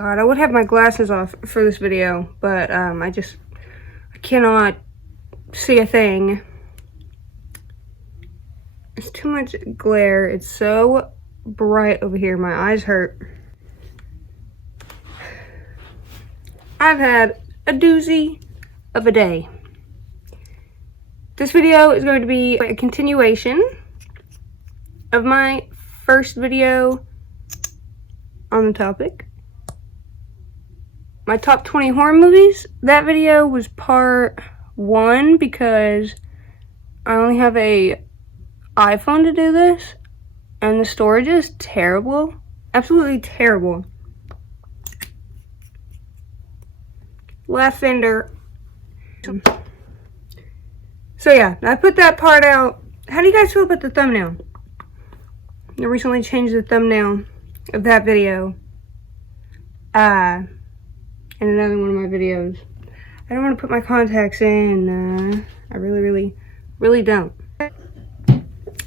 God, I would have my glasses off for this video, but I cannot see a thing. It's too much glare. It's so bright over here. My eyes hurt. I've had a doozy of a day. This video is going to be a continuation of my first video on the topic. My top 20 horror movies. That video was part 1 because I only have a iPhone to do this, and the storage is terrible. Absolutely terrible. Left fender. So yeah, I put that part out. How do you guys feel about the thumbnail? I recently changed the thumbnail of that video. In another one of my videos. I don't want to put my contacts in. I really don't.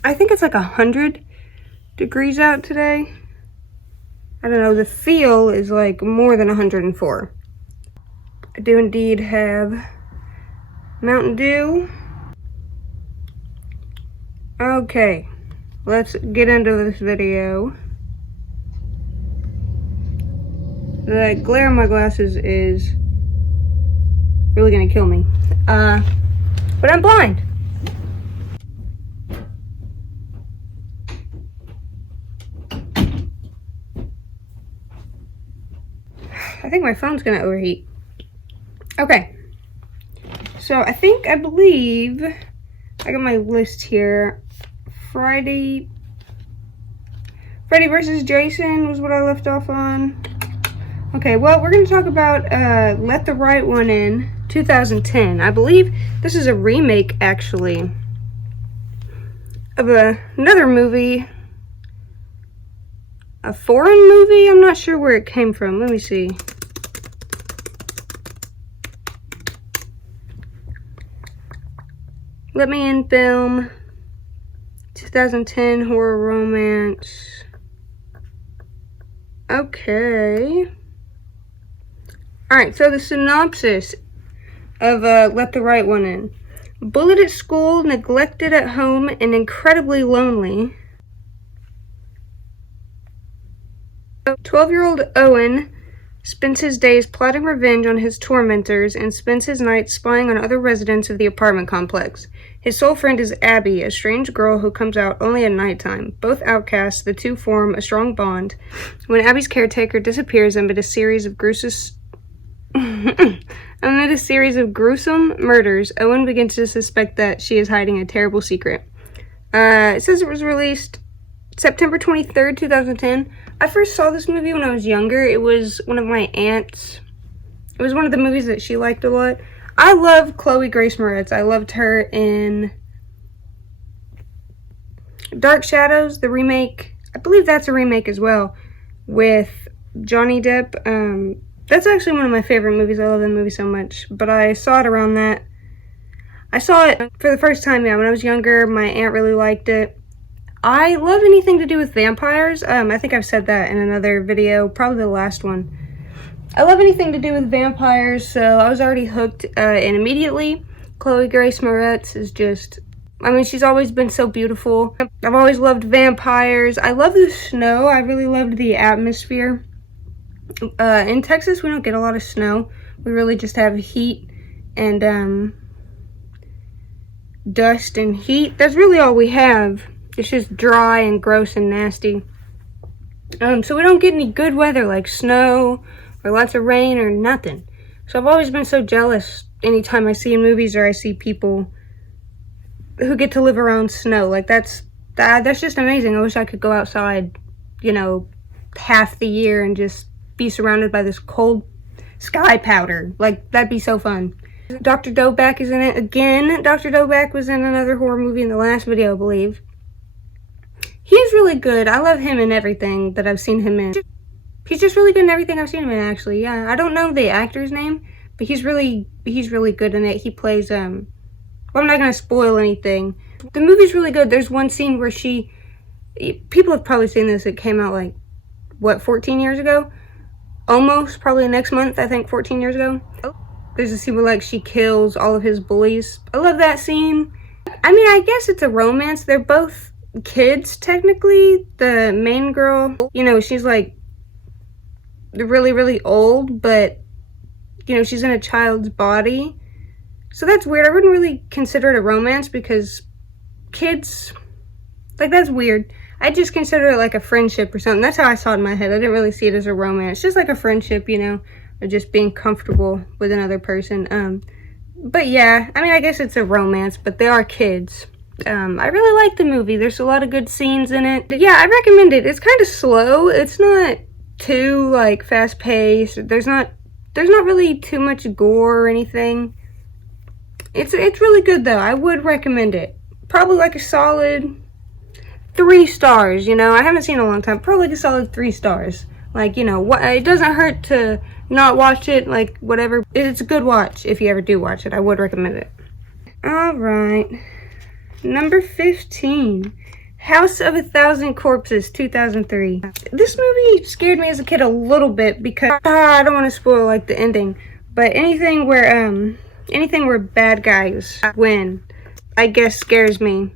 I think it's like 100 degrees out today. I don't know, the feel is like more than 104. I do indeed have Mountain Dew. Okay, let's get into this video. The glare on my glasses is really gonna kill me. But I'm blind. I think my phone's gonna overheat. Okay. So I believe I got my list here. Freddy versus Jason was what I left off on. Okay, well, we're going to talk about Let the Right One In, 2010. I believe this is a remake, actually, of another movie. A foreign movie? I'm not sure where it came from. Let me see. Let Me In Film, 2010 horror romance. Okay. Alright, so the synopsis of Let the Right One In. Bullied at school, neglected at home, and incredibly lonely, 12-year-old Owen spends his days plotting revenge on his tormentors and spends his nights spying on other residents of the apartment complex. His sole friend is Abby, a strange girl who comes out only at nighttime. Both outcasts, the two form a strong bond. When Abby's caretaker disappears amid a series of gruesome murders, Owen begins to suspect that she is hiding a terrible secret. It says it was released September 23rd, 2010. I first saw this movie when I was younger. It was one of my aunts. It was one of the movies that she liked a lot. I love Chloe Grace Moretz. I loved her in Dark Shadows, the remake. I believe that's a remake as well, with Johnny Depp. That's actually one of my favorite movies. I love that movie so much. But I saw it around that. I saw it for the first time, yeah, when I was younger. My aunt really liked it. I love anything to do with vampires. I think I've said that in another video, probably the last one. I love anything to do with vampires, so I was already hooked, and immediately, Chloe Grace Moretz is just, I mean, she's always been so beautiful. I've always loved vampires. I love the snow. I really loved the atmosphere. In Texas, we don't get a lot of snow. We really just have heat and, dust and heat. That's really all we have. It's just dry and gross and nasty. So we don't get any good weather like snow or lots of rain or nothing. So I've always been so jealous anytime I see in movies or I see people who get to live around snow. Like that's just amazing. I wish I could go outside, you know, half the year and just be surrounded by this cold sky powder. Like, that'd be so fun. Dr. Doback is in it again. Dr. Doback was in another horror movie in the last video, I believe. He's really good. I love him in everything that I've seen him in. He's just really good in everything I've seen him in, actually. Yeah, I don't know the actor's name, but he's really good in it. He plays, well, I'm not gonna spoil anything. The movie's really good. There's one scene where people have probably seen this. It came out like, what, 14 years ago? almost probably next month, I think 14 years ago. There's a scene where like she kills all of his bullies. I love that scene. I mean, I guess it's a romance. They're both kids technically. The main girl, you know, she's like really, really old, but you know, she's in a child's body. So that's weird. I wouldn't really consider it a romance because kids, like, that's weird. I just consider it like a friendship or something. That's how I saw it in my head. I didn't really see it as a romance. Just like a friendship, you know, or just being comfortable with another person. But yeah, I mean, I guess it's a romance, but they are kids. I really like the movie. There's a lot of good scenes in it. But yeah, I recommend it. It's kind of slow. It's not too, like, fast-paced. There's not really too much gore or anything. It's really good, though. I would recommend it. Probably like a solid 3 stars, you know. I haven't seen it in a long time. Probably like a solid 3 stars. Like, you know, it doesn't hurt to not watch it, like, whatever. It's a good watch if you ever do watch it. I would recommend it. Alright. Number 15. House of a Thousand Corpses, 2003. This movie scared me as a kid a little bit because, I don't want to spoil, like, the ending. But anything where bad guys win, I guess, scares me.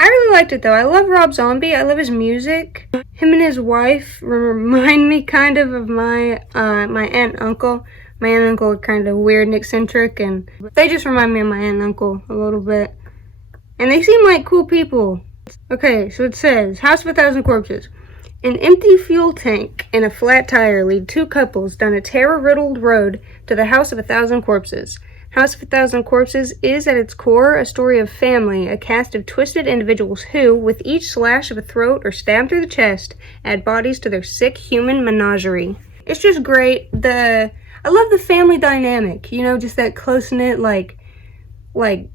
I really liked it, though. I love Rob Zombie. I love his music. Him and his wife remind me kind of my my aunt and uncle. My aunt and uncle are kind of weird and eccentric, and they just remind me of my aunt and uncle a little bit. And they seem like cool people. Okay, so it says, House of a Thousand Corpses. An empty fuel tank and a flat tire lead 2 couples down a terror-riddled road to the House of a Thousand Corpses. House of a Thousand Corpses is, at its core, a story of family, a cast of twisted individuals who, with each slash of a throat or stab through the chest, add bodies to their sick human menagerie. It's just great. I love the family dynamic, you know, just that close-knit, like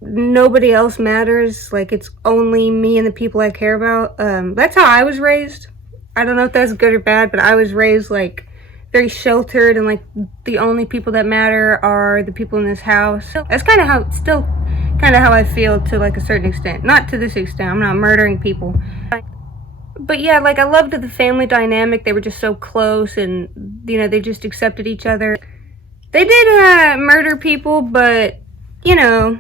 nobody else matters, like it's only me and the people I care about. That's how I was raised. I don't know if that's good or bad, but I was raised, like, very sheltered, and like the only people that matter are the people in this house. That's kind of how I feel to like a certain extent. Not to this extent. I'm not murdering people. But yeah, like I loved the family dynamic. They were just so close, and you know, they just accepted each other. They did murder people, but you know,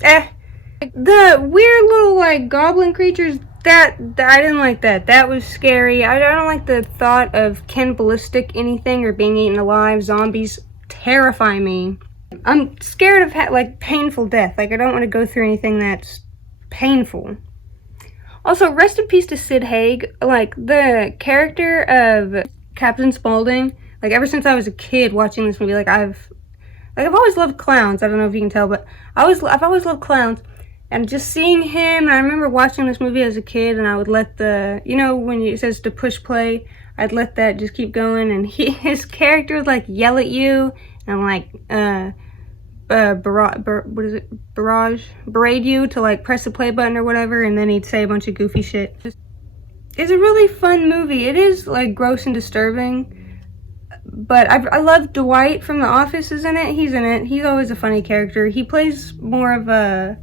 the weird little like goblin creatures, that I didn't like that. That was scary. I don't like the thought of cannibalistic anything or being eaten alive. Zombies terrify me. I'm scared of like painful death. Like I don't want to go through anything that's painful. Also, rest in peace to Sid Haig. Like the character of Captain Spaulding. Like ever since I was a kid watching this movie, I've always loved clowns. I don't know if you can tell, but I've always loved clowns. And just seeing him, and I remember watching this movie as a kid, and I would let you know, when it says to push play, I'd let that just keep going, and his character would, like, yell at you, and, like, berate you to, like, press the play button or whatever, and then he'd say a bunch of goofy shit. It's a really fun movie. It is, like, gross and disturbing, but I love Dwight from The Office is in it. He's in it. He's always a funny character. He plays more of a...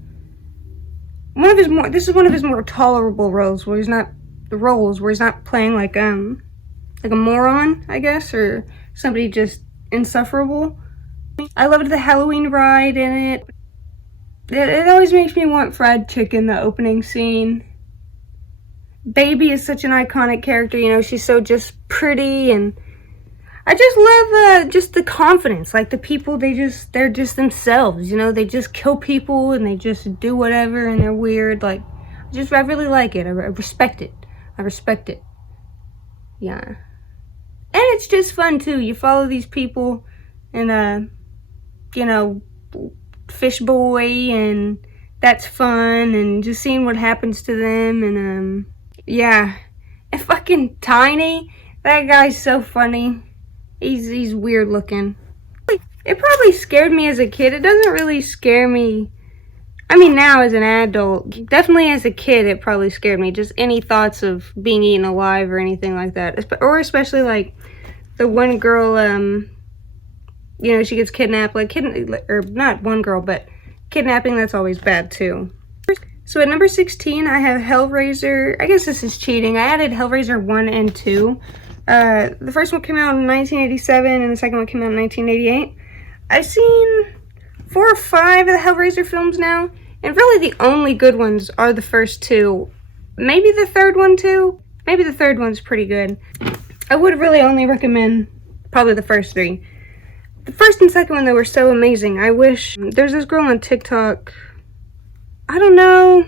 this is one of his more tolerable roles where he's not playing like a moron, I guess, or somebody just insufferable. I loved the Halloween ride in it. It always makes me want fried chicken, the opening scene. Baby is such an iconic character, you know, she's so just pretty, and I just love just the confidence. Like the people, they're just themselves, you know, they just kill people and they just do whatever and they're weird. Like, I really like it. I respect it. Yeah. And it's just fun too. You follow these people and, you know, Fish Boy, and that's fun, and just seeing what happens to them, and, yeah. And fucking Tiny, that guy's so funny. He's weird looking. It probably scared me as a kid. It doesn't really scare me. I mean, now as an adult, definitely as a kid, it probably scared me. Just any thoughts of being eaten alive or anything like that. Or especially like the one girl, you know, she gets kidnapped. Or not one girl, but kidnapping, that's always bad too. So at number 16, I have Hellraiser. I guess this is cheating. I added Hellraiser 1 and 2. The first one came out in 1987 and the second one came out in 1988. I've seen 4 or 5 of the Hellraiser films now, and really the only good ones are the first 2. Maybe the third one too. Maybe the third one's pretty good. I would really only recommend probably the first 3. The first and second one, though, were so amazing. I wish... There's this girl on TikTok. I don't know.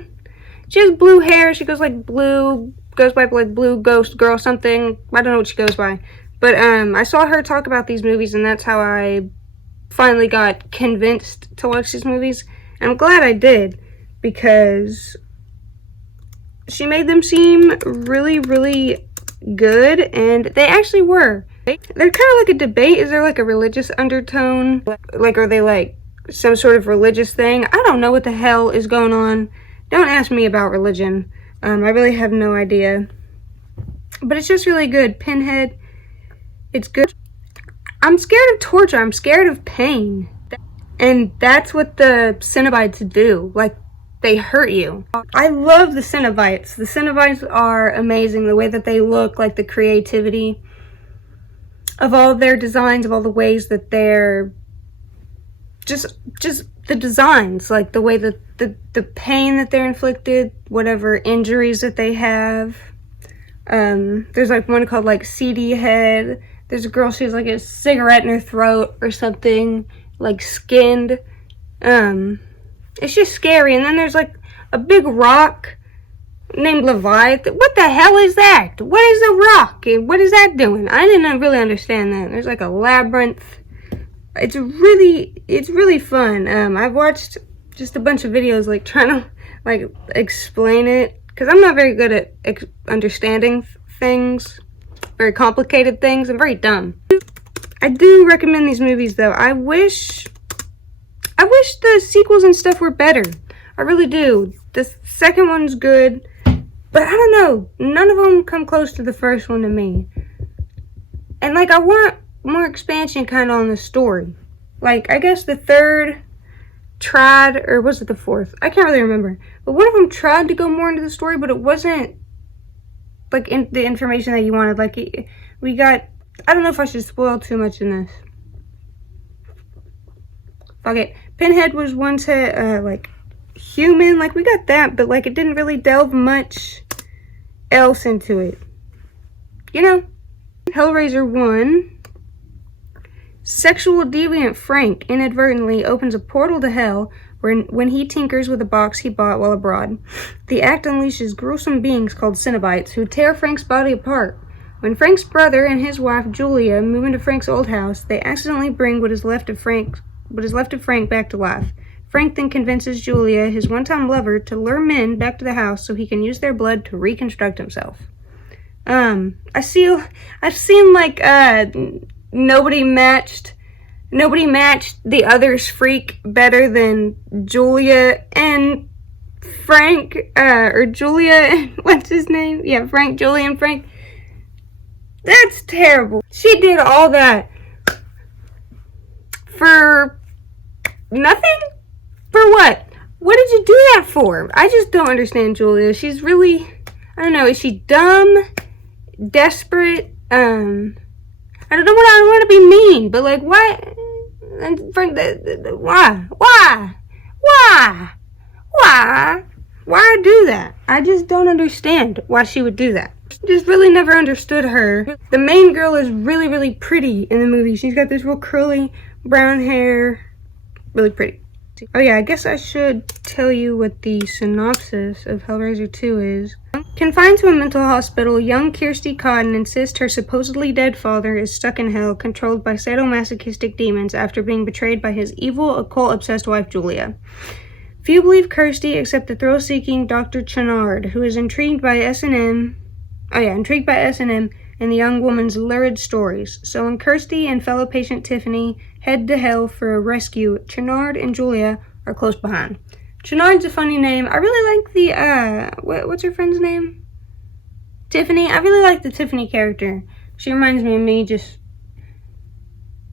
She has blue hair. She goes like blue... Goes by like blue ghost girl something. I don't know what she goes by. But I saw her talk about these movies, and that's how I finally got convinced to watch these movies. And I'm glad I did, because she made them seem really, really good, and they actually were. They're kind of like a debate. Is there like a religious undertone? Like, are they like some sort of religious thing? I don't know what the hell is going on. Don't ask me about religion. I really have no idea. But it's just really good. Pinhead, it's good. I'm scared of torture. I'm scared of pain. And that's what the Cenobites do. Like, they hurt you. I love the Cenobites. The Cenobites are amazing. The way that they look, like the creativity of all their designs, of all the ways that they're just the designs, like the way that the pain that they're inflicted, whatever injuries that they have. There's like one called like CD Head. There's a girl, she has like a cigarette in her throat or something, like skinned. It's just scary. And then there's like a big rock named Leviathan. What the hell is that? What is a rock? And what is that doing? I didn't really understand that. There's like a labyrinth. It's really fun. I've watched just a bunch of videos like trying to like explain it, because I'm not very good at understanding things, very complicated things. I'm very dumb. I do recommend these movies though. I wish the sequels and stuff were better. I really do. The second one's good, but I don't know. None of them come close to the first one to me. And like, I want more expansion kind of on the story. Like, I guess the third tried, or was it the fourth? I can't really remember. But one of them tried to go more into the story, but it wasn't like in the information that you wanted. Like, we got, I don't know if I should spoil too much in this. Okay, Pinhead was once like human, like we got that, but like it didn't really delve much else into it. You know? Hellraiser 1. Sexual deviant Frank inadvertently opens a portal to hell when he tinkers with a box he bought while abroad. The act unleashes gruesome beings called Cenobites who tear Frank's body apart. When Frank's brother and his wife Julia move into Frank's old house, they accidentally bring what is left of Frank back to life. Frank then convinces Julia, his one-time lover, to lure men back to the house so he can use their blood to reconstruct himself. I've seen like nobody matched the other's freak better than Julia and Frank, or Julia and what's his name? Yeah, Frank, Julia and Frank. That's terrible. She did all that for nothing? For what? What did you do that for? I just don't understand Julia. She's really, I don't know, is she dumb? Desperate? I don't want to be mean, but like, what? And Frank, why do that? I just don't understand why she would do that. Just really never understood her. The main girl is really, really pretty in the movie. She's got this real curly brown hair. Really pretty. Oh yeah, I guess I should tell you what the synopsis of Hellraiser 2 is. Confined to a mental hospital, young Kirsty Cotton insists her supposedly dead father is stuck in hell, controlled by sadomasochistic demons after being betrayed by his evil, occult-obsessed wife, Julia. Few believe Kirsty except the thrill-seeking Dr. Channard, who is intrigued by S&M and the young woman's lurid stories. So when Kirsty and fellow patient Tiffany head to hell for a rescue, Channard and Julia are close behind. Channard's a funny name. I really like the, what's her friend's name? Tiffany. I really like the Tiffany character. She reminds me of me, just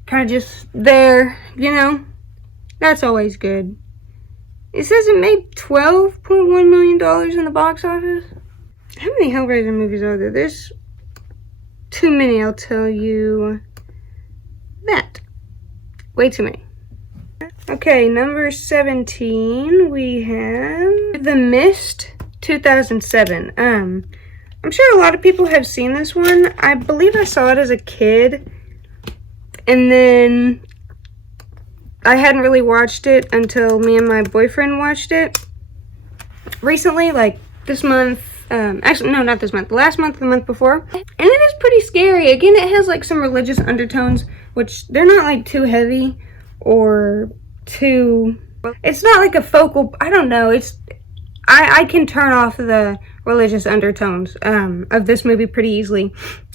kind of just there, you know? That's always good. It says it made $12.1 million in the box office. How many Hellraiser movies are there? too many, I'll tell you that. Way too many. Okay, number 17, we have The Mist, 2007. I'm sure a lot of people have seen this one. I believe I saw it as a kid, and then I hadn't really watched it until me and my boyfriend watched it recently, like this month. Actually, no, not this month. Last month, the month before. And it is pretty scary. Again, it has like some religious undertones, which they're not like too heavy or too... It's not like a focal... I don't know. It's... I can turn off the religious undertones of this movie pretty easily.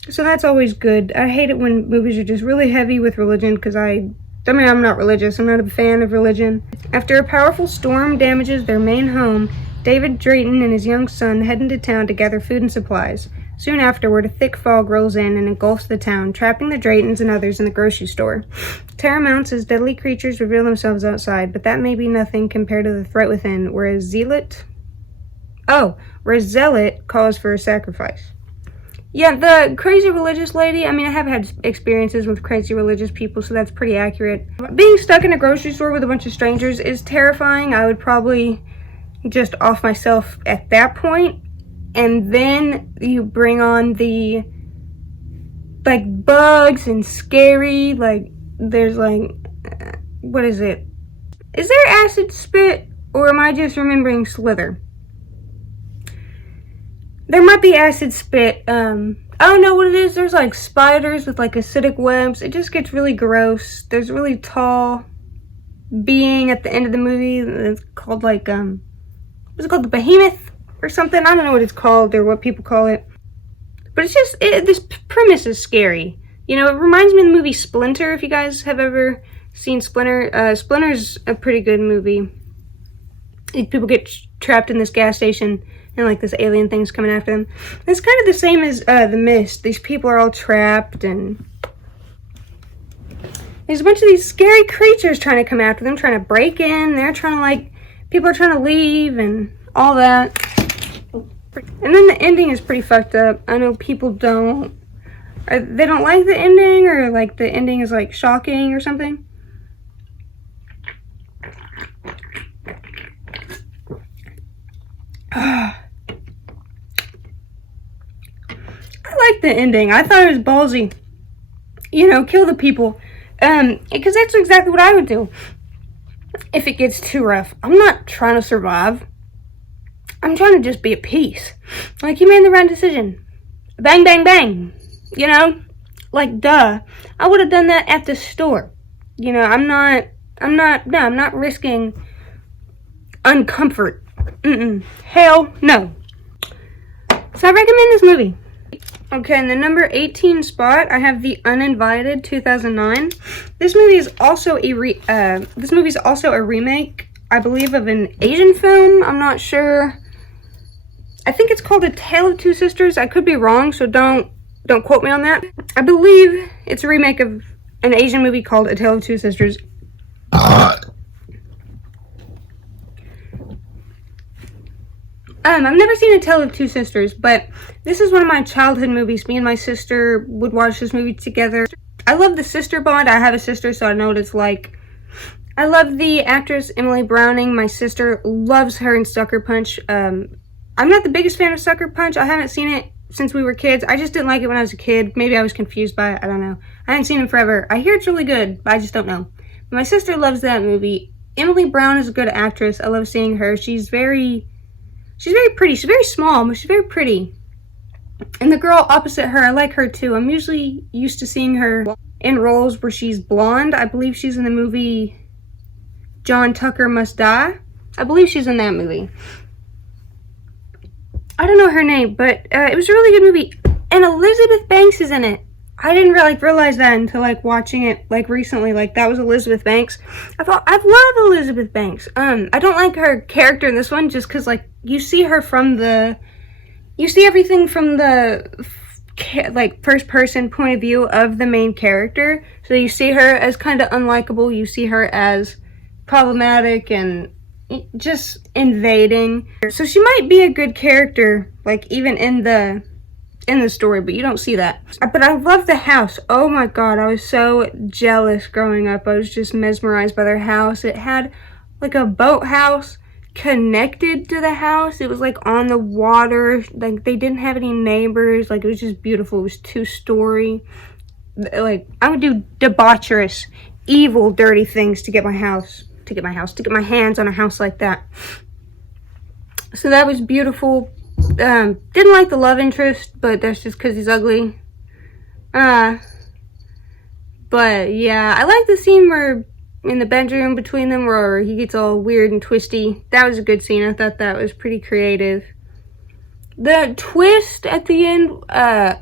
So that's always good. I hate it when movies are just really heavy with religion, because I'm not religious. I'm not a fan of religion. After a powerful storm damages their main home, David Drayton and his young son head into town to gather food and supplies. Soon afterward, a thick fog rolls in and engulfs the town, trapping the Draytons and others in the grocery store. Terror mounts as deadly creatures reveal themselves outside, but that may be nothing compared to the threat within, where Zealot calls for a sacrifice. Yeah, the crazy religious lady, I mean, I have had experiences with crazy religious people, so that's pretty accurate. Being stuck in a grocery store with a bunch of strangers is terrifying. I would probably just off myself at that point. And then you bring on the, like, bugs and scary, like, there's, like, what is it? Is there acid spit, or am I just remembering Slither? There might be acid spit. I don't know what it is. There's, like, spiders with, like, acidic webs. It just gets really gross. There's a really tall being at the end of the movie. It's called, like, what's it called? The Behemoth? Or something. I don't know what it's called or what people call it. But it's just, this premise is scary. You know, it reminds me of the movie Splinter, if you guys have ever seen Splinter. Splinter's a pretty good movie. These people get trapped in this gas station and like this alien thing's coming after them. It's kind of the same as The Mist. These people are all trapped and there's a bunch of these scary creatures trying to come after them, trying to break in. They're trying to like, people are trying to leave and all that. And then the ending is pretty fucked up. I know people they don't like the ending, or like the ending is like shocking or something. I like the ending. I thought it was ballsy. You know, kill the people. Because that's exactly what I would do if it gets too rough. I'm not trying to survive. I'm trying to just be at peace. Like, you made the right decision. Bang, bang, bang. You know? Like, duh. I would have done that at the store. You know, I'm not risking uncomfort. Hell no. So I recommend this movie. Okay, in the number 18 spot, I have The Uninvited, 2009. This movie is also a remake, I believe, of an Asian film. I'm not sure. I think it's called A Tale of Two Sisters. I could be wrong, so don't quote me on that. I believe it's a remake of an Asian movie called A Tale of Two Sisters. I've never seen A Tale of Two Sisters, but this is one of my childhood movies. Me and my sister would watch this movie together. I love the sister bond. I have a sister, so I know what it's like. I love the actress Emily Browning. My sister loves her in Sucker Punch. I'm not the biggest fan of Sucker Punch. I haven't seen it since we were kids. I just didn't like it when I was a kid. Maybe I was confused by it. I don't know. I haven't seen it forever. I hear it's really good, but I just don't know. But my sister loves that movie. Emily Brown is a good actress. I love seeing her. She's very pretty. She's very small, but she's very pretty. And the girl opposite her, I like her too. I'm usually used to seeing her in roles where she's blonde. I believe she's in the movie John Tucker Must Die. I believe she's in that movie. I don't know her name, but it was a really good movie. And Elizabeth Banks is in it. I didn't realize that until watching it recently. That was Elizabeth Banks. I love Elizabeth Banks. I don't like her character in this one just because you see her you see everything from the first person point of view of the main character. So you see her as kind of unlikable. You see her as problematic and just invading. So she might be a good character, even in the in the story, but you don't see that. But I love the house. Oh my god, I was so jealous growing up. I was just mesmerized by their house. It had like a boathouse connected to the house. It was like on the water. Like they didn't have any neighbors. Like it was just beautiful. It was 2-story. Like I would do debaucherous, evil, dirty things to get my hands on a house like that. So that was beautiful. Didn't like the love interest, but that's just because he's ugly. But yeah, I like the scene where in the bedroom between them where he gets all weird and twisty. That was a good scene. I thought that was pretty creative. The twist at the end, I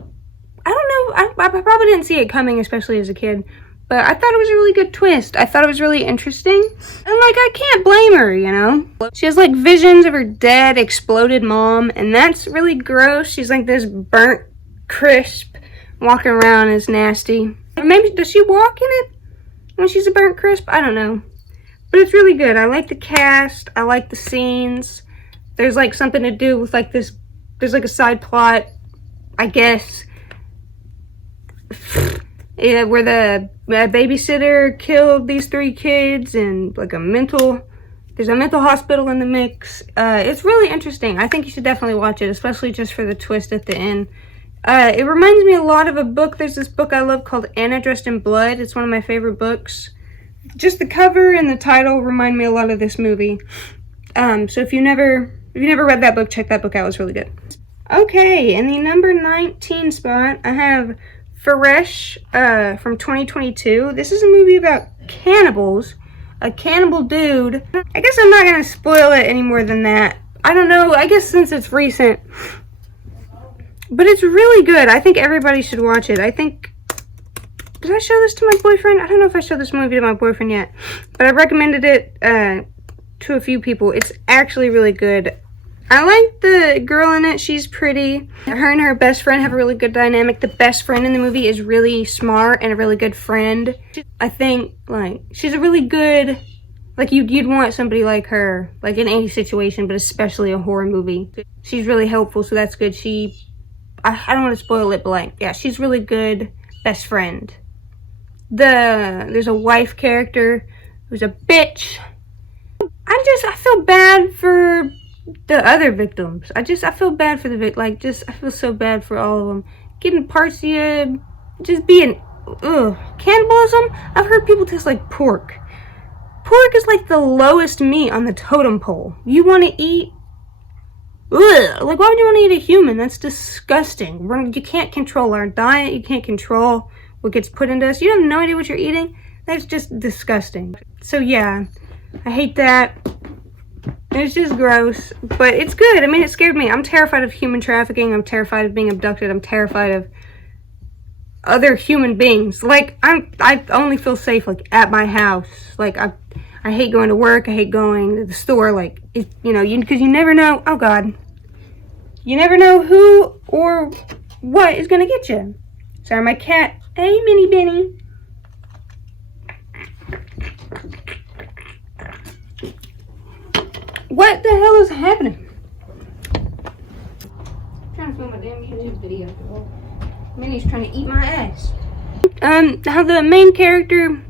don't know, I probably didn't see it coming, especially as a kid. But I thought it was a really good twist. I thought it was really interesting. And, like, I can't blame her, you know? She has, like, visions of her dead, exploded mom. And that's really gross. She's, like, this burnt crisp. Walking around is nasty. Maybe, does she walk in it when she's a burnt crisp? I don't know. But it's really good. I like the cast. I like the scenes. There's, like, something to do with, like, this. There's, like, a side plot, I guess. Yeah, where the babysitter killed these 3 kids and like there's a mental hospital in the mix. It's really interesting. I think you should definitely watch it, especially just for the twist at the end. It reminds me a lot of a book. There's this book I love called Anna Dressed in Blood. It's one of my favorite books. Just the cover and the title remind me a lot of this movie. So if you never read that book, check that book out. It's really good. Okay, in the number 19 spot, I have Fresh from 2022. This is a movie about cannibals. A cannibal dude. I guess I'm not going to spoil it any more than that. I don't know. I guess since it's recent. But it's really good. I think everybody should watch it. I think... Did I show this to my boyfriend? I don't know if I showed this movie to my boyfriend yet. But I recommended it to a few people. It's actually really good. I like the girl in it. She's pretty. Her and her best friend have a really good dynamic. The best friend in the movie is really smart and a really good friend. I think, like, she's a really good, like, you'd want somebody like her, like, in any situation, but especially a horror movie. She's really helpful, so that's good. I don't want to spoil it, but, like, yeah, she's really good best friend. There's a wife character who's a bitch. I feel bad for the other victims. I feel bad for the I feel so bad for all of them. Getting parts of you, just being, cannibalism? I've heard people taste like pork. Pork is like the lowest meat on the totem pole. You want to eat, like, why would you want to eat a human? That's disgusting. You can't control our diet. You can't control what gets put into us. You have no idea what you're eating. That's just disgusting. So yeah, I hate that. It's just gross, but it's good. I mean, it scared me. I'm terrified of human trafficking. I'm terrified of being abducted. I'm terrified of other human beings. Like, I only feel safe, like, at my house. Like, I hate going to work. I hate going to the store. Like, because you never know. Oh, God. You never know who or what is going to get you. Sorry, my cat. Hey, Minnie Benny. What the hell is happening? I'm trying to film my damn YouTube video. Minnie's trying to eat my ass. How the main character,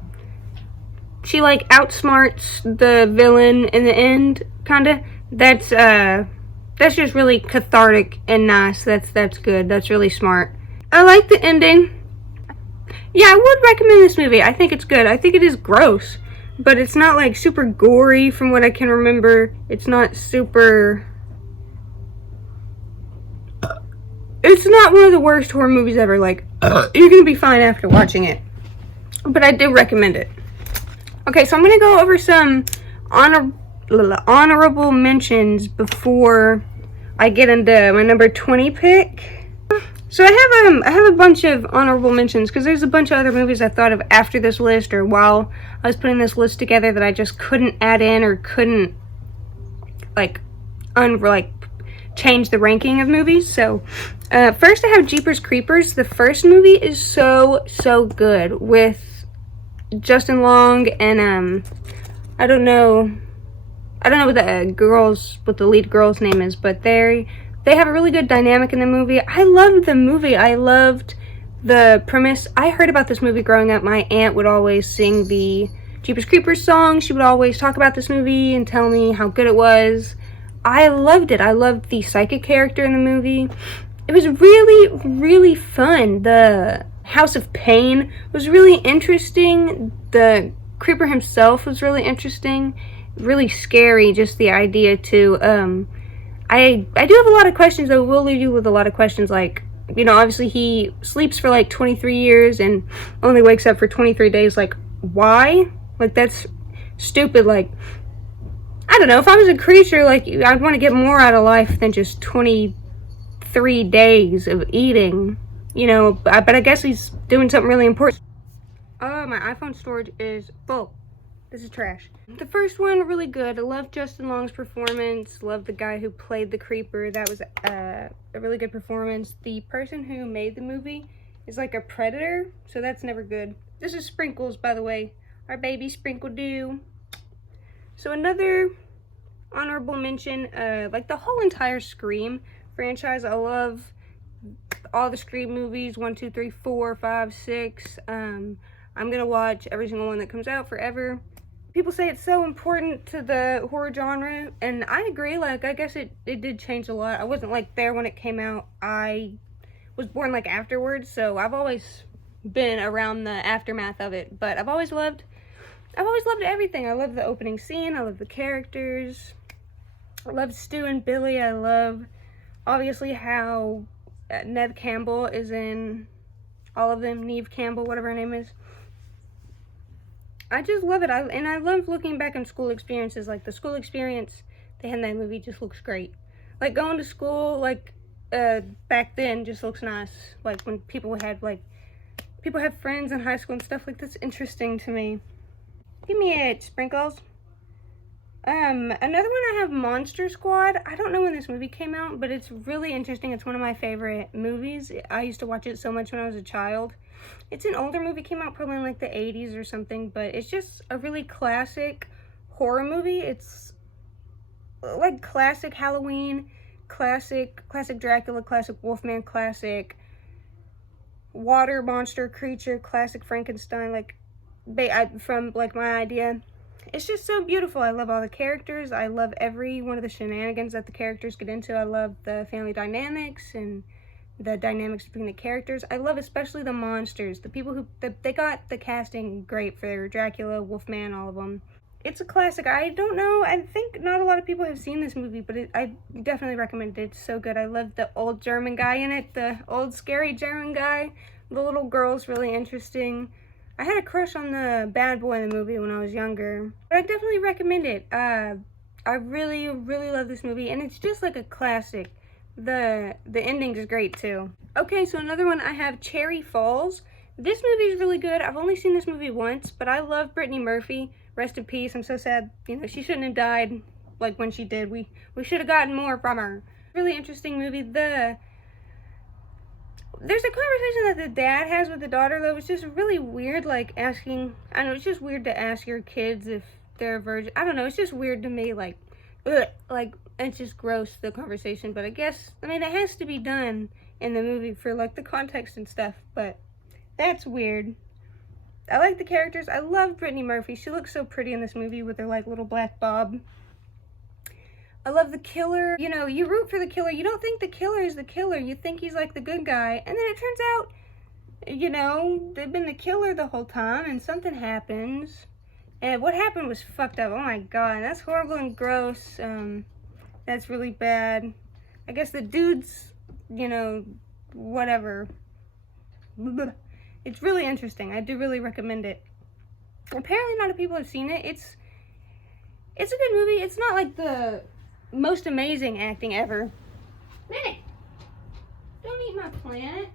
she, like, outsmarts the villain in the end, kinda. That's just really cathartic and nice. That's good. That's really smart. I like the ending. Yeah, I would recommend this movie. I think it's good. I think it is gross. But it's not, like, super gory from what I can remember. It's not super... It's not one of the worst horror movies ever. Like, you're gonna be fine after watching it. But I do recommend it. Okay, so I'm gonna go over some honorable mentions before I get into my number 20 pick. So I have a bunch of honorable mentions because there's a bunch of other movies I thought of after this list or while I was putting this list together that I just couldn't add in or couldn't change the ranking of movies. So first I have Jeepers Creepers. The first movie is so good with Justin Long and I don't know what the lead girl's name is, but they're They have a really good dynamic in the movie. I loved the movie. I loved the premise. I heard about this movie growing up. My aunt would always sing the Jeepers Creepers song. She would always talk about this movie and tell me how good it was. I loved it. I loved the psychic character in the movie. It was really, really fun. The House of Pain was really interesting. The creeper himself was really interesting. Really scary, just the idea too. I do have a lot of questions, though. We'll leave you with a lot of questions, like, you know, obviously he sleeps for like 23 years and only wakes up for 23 days. Like, why? Like, that's stupid. Like, I don't know. If I was a creature, like, I'd want to get more out of life than just 23 days of eating, you know. But I guess he's doing something really important. Oh, my iPhone storage is full. This is trash. The first one, really good. I love Justin Long's performance. Love the guy who played the creeper. That was a really good performance. The person who made the movie is like a predator, so that's never good. This is Sprinkles, by the way. Our baby Sprinkle Doo. So another honorable mention, like the whole entire Scream franchise. I love all the Scream movies, 1, 2, 3, 4, 5, 6. I'm gonna watch every single one that comes out forever. People say it's so important to the horror genre, and I agree. Like, I guess it did change a lot. I wasn't like there when it came out. I was born like afterwards, so I've always been around the aftermath of it. But I've always loved everything. I love the opening scene. I love the characters. I love Stu and Billy. I love, obviously, how Neve Campbell is in all of them. Neve Campbell, whatever her name is. I just love it. And I love looking back on school experiences. Like, the school experience they had in that movie just looks great. Like, going to school, like, back then just looks nice. Like, when people had friends in high school and stuff. Like, that's interesting to me. Give me it, Sprinkles. Another one I have, Monster Squad. I don't know when this movie came out, but it's really interesting. It's one of my favorite movies. I used to watch it so much when I was a child. It's an older movie, came out probably in like the 80s or something, but it's just a really classic horror movie. It's like classic Halloween, classic Dracula, classic Wolfman, classic water monster creature, classic Frankenstein, like from like My Idea. It's just so beautiful. I love all the characters. I love every one of the shenanigans that the characters get into. I love the family dynamics and the dynamics between the characters. I love especially the monsters. The people who, they got the casting great for Dracula, Wolfman, all of them. It's a classic. I don't know, I think not a lot of people have seen this movie, but I definitely recommend it. It's so good. I love the old German guy in it, the old scary German guy. The little girl's really interesting. I had a crush on the bad boy in the movie when I was younger. But I definitely recommend it. I really, really love this movie, and it's just like a classic. The ending is great too. Okay, so another one I have, Cherry Falls. This movie is really good. I've only seen this movie once, but I love Brittany Murphy. Rest in peace. I'm so sad. You know, she shouldn't have died like when she did. We should have gotten more from her. Really interesting movie. There's a conversation that the dad has with the daughter, though. It's just really weird, like asking, I don't know, it's just weird to ask your kids if they're a virgin. I don't know, it's just weird to me, like, ugh, like, it's just gross, the conversation. But I guess, I mean, it has to be done in the movie for, like, the context and stuff, but that's weird. I like the characters. I love Brittany Murphy. She looks so pretty in this movie with her, like, little black bob. I love the killer. You know, you root for the killer. You don't think the killer is the killer. You think he's like the good guy. And then it turns out, you know, they've been the killer the whole time and something happens. And what happened was fucked up. Oh my god, that's horrible and gross. That's really bad. I guess the dude's, you know, whatever. It's really interesting. I do really recommend it. Apparently not a lot of people have seen it. It's a good movie. It's not like the most amazing acting ever. Minnie, don't eat my plant.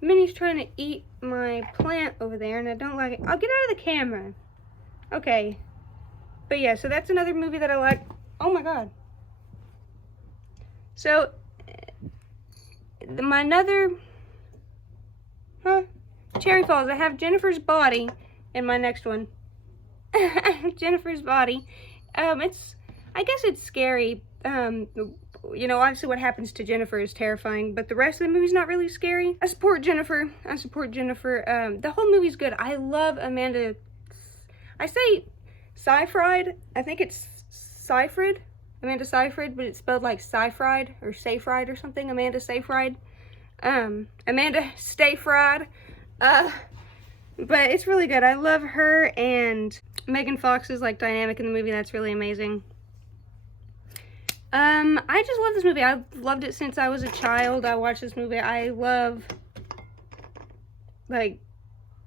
Minnie's trying to eat my plant over there and I don't like it. I'll get out of the camera. Okay. But yeah, so that's another movie that I like. Oh my god. So, Cherry Falls. I have Jennifer's Body in my next one. Jennifer's body. I guess it's scary. You know, obviously what happens to Jennifer is terrifying, but the rest of the movie's not really scary. I support Jennifer. The whole movie's good. I love Amanda. I say Seyfried. I think it's Seyfried. Amanda Seyfried, but it's spelled like Seyfried or Seyfried or something. Amanda Seyfried. Amanda Stay Fried. But it's really good. I love her, and Megan Fox's like dynamic in the movie. That's really amazing. I just love this movie. I've loved it since I was a child. I watched this movie. I love like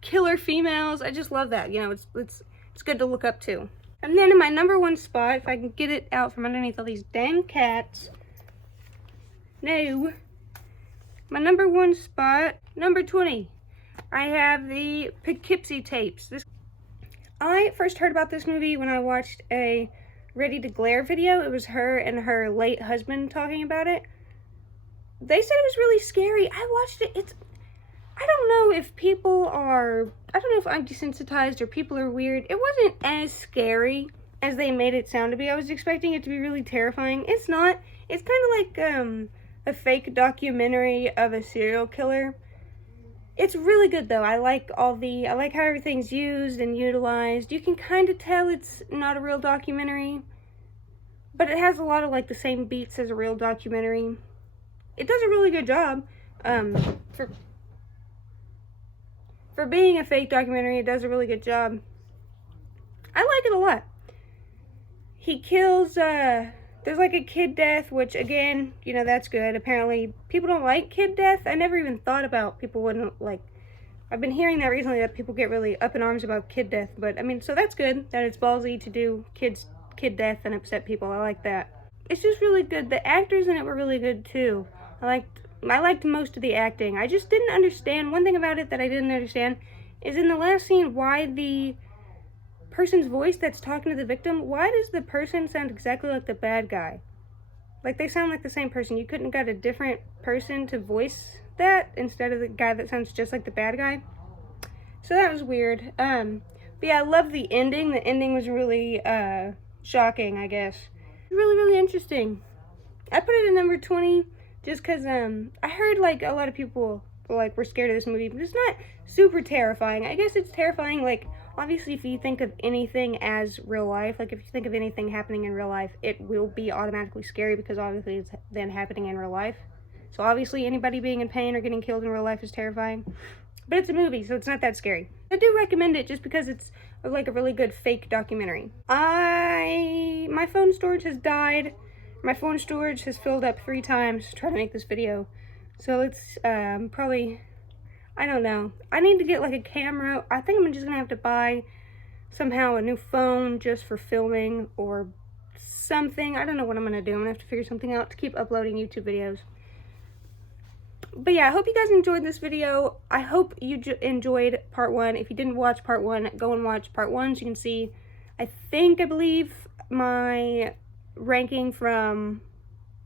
killer females. I just love that. You know, it's good to look up to. And then in my number one spot, if I can get it out from underneath all these dang cats. No. My number one spot, number 20. I have the Poughkeepsie tapes. I first heard about this movie when I watched a Ready to Glare video. It was her and her late husband talking about it. They said it was really scary. I watched it. I don't know if people are, I don't know if I'm desensitized or people are weird. It wasn't as scary as they made it sound to be. I was expecting it to be really terrifying. It's not. It's kind of like a fake documentary of a serial killer. It's really good though. I like how everything's used and utilized. You can kind of tell it's not a real documentary, but it has a lot of like the same beats as a real documentary. It does a really good job. For being a fake documentary, it does a really good job. I like it a lot. He kills, there's like a kid death, which again, you know, that's good. Apparently, people don't like kid death. I never even thought about people wouldn't like. I've been hearing that recently, that people get really up in arms about kid death. But I mean, so that's good that it's ballsy to do kid death and upset people. I like that. It's just really good. The actors in it were really good too. I liked most of the acting. I just didn't understand. One thing about it that I didn't understand is in the last scene why the person's voice that's talking to the victim, why does the person sound exactly like the bad guy? Like, they sound like the same person. You couldn't have got a different person to voice that instead of the guy that sounds just like the bad guy? So that was weird. But yeah, I love the ending. The ending was really shocking, I guess. Really, really interesting. I put it at number 20 just because I heard like a lot of people like were scared of this movie, but it's not super terrifying. I guess it's terrifying, like, obviously, if you think of anything as real life, like if you think of anything happening in real life, it will be automatically scary because obviously it's then happening in real life. So obviously anybody being in pain or getting killed in real life is terrifying. But it's a movie, so it's not that scary. I do recommend it just because it's like a really good fake documentary. My phone storage has died. My phone storage has filled up 3 times trying to make this video. So it's probably, I don't know. I need to get like a camera. I think I'm just gonna have to buy somehow a new phone just for filming or something. I don't know what I'm gonna do. I'm gonna have to figure something out to keep uploading YouTube videos. But yeah, I hope you guys enjoyed this video. I hope you enjoyed part 1. If you didn't watch part 1, go and watch part 1 so you can see, I believe my ranking from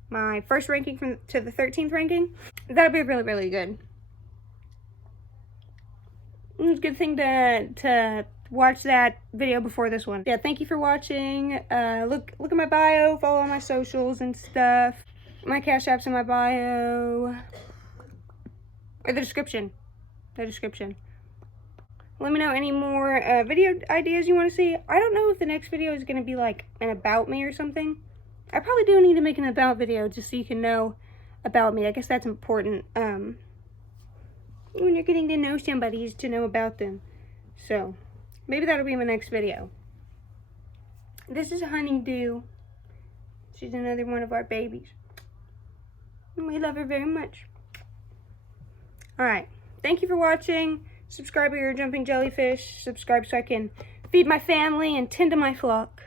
my first ranking to the 13th ranking. That'll be really, really good. It's a good thing to watch that video before this one. Yeah, thank you for watching. Look at my bio, follow all my socials and stuff. My Cashapp's in my bio. Or the description. Let me know any more video ideas you want to see. I don't know if the next video is going to be like an about me or something. I probably do need to make an about video just so you can know about me. I guess that's important. When you're getting to know somebody, is to know about them. So, maybe that'll be my next video. This is Honeydew. She's another one of our babies. And we love her very much. Alright, thank you for watching. Subscribe or you're a jumping jellyfish. Subscribe so I can feed my family and tend to my flock.